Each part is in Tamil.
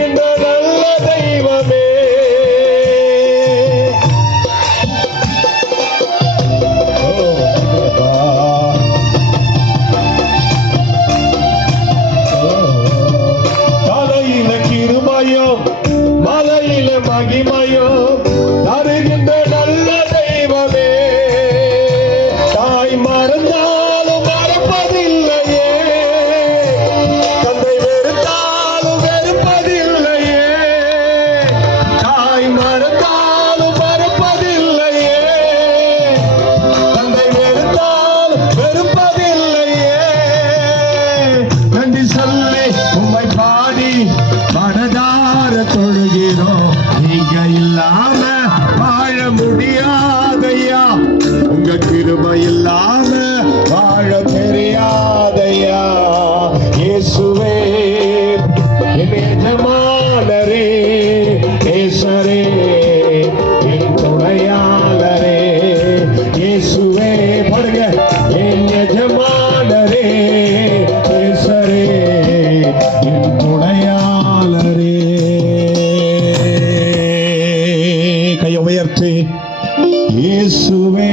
இந்த நல்ல தெய்வமே தலையில கிருபையும் மலையில மகிமையும் தருகின்ற நல்ல தெய்வமே தாய் மறந்தாலும் மறப்பதில்லையே தந்தை வெறுத்தாலும் வெறுப்பதில்லையே தாய் மறந்தாலும் மறப்பதில்லையே தந்தை வெறுத்தாலும் வெறுப்பதில்லையே நன்றி சொல்லி உம்மை பாடி மனதார தொழுகிறோம் நீங்க இல்லாம வாழ முடியாதையா உங்க கிருபை இல்லாம வாழ தெரியாதையா இயேசுவே என் எஜமானரே நேசரே என் துணையாளரே இயேசுவே பாருங்க என் எஜமானரே நேசரே என் துணையாளரே கையை உயர்த்தி இயேசுவே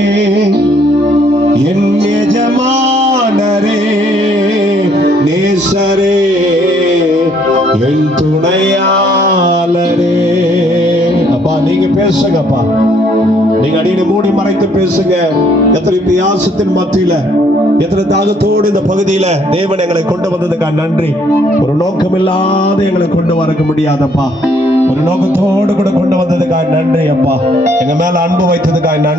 என் எஜமானரே நேசரே என் துணையாளரே அப்பா நீங்க பேசுங்கப்பா நீங்க அடியை மூடி மறைத்து பேசுங்க எத்தனை பியாசத்தின் மத்தியில எத்தனை தாகத்தோடு இந்த பகுதியில தேவன் எங்களை கொண்டு வந்ததுக்காக நன்றி ஒரு நோக்கம் இல்லாத எங்களை கொண்டு வர முடியாதப்பா ஒரு நோக்கத்தோடு கூட கொண்டு வந்ததுக்காக நன்றி அப்பா எங்க மேல அன்பு வைத்ததுக்காக நன்றி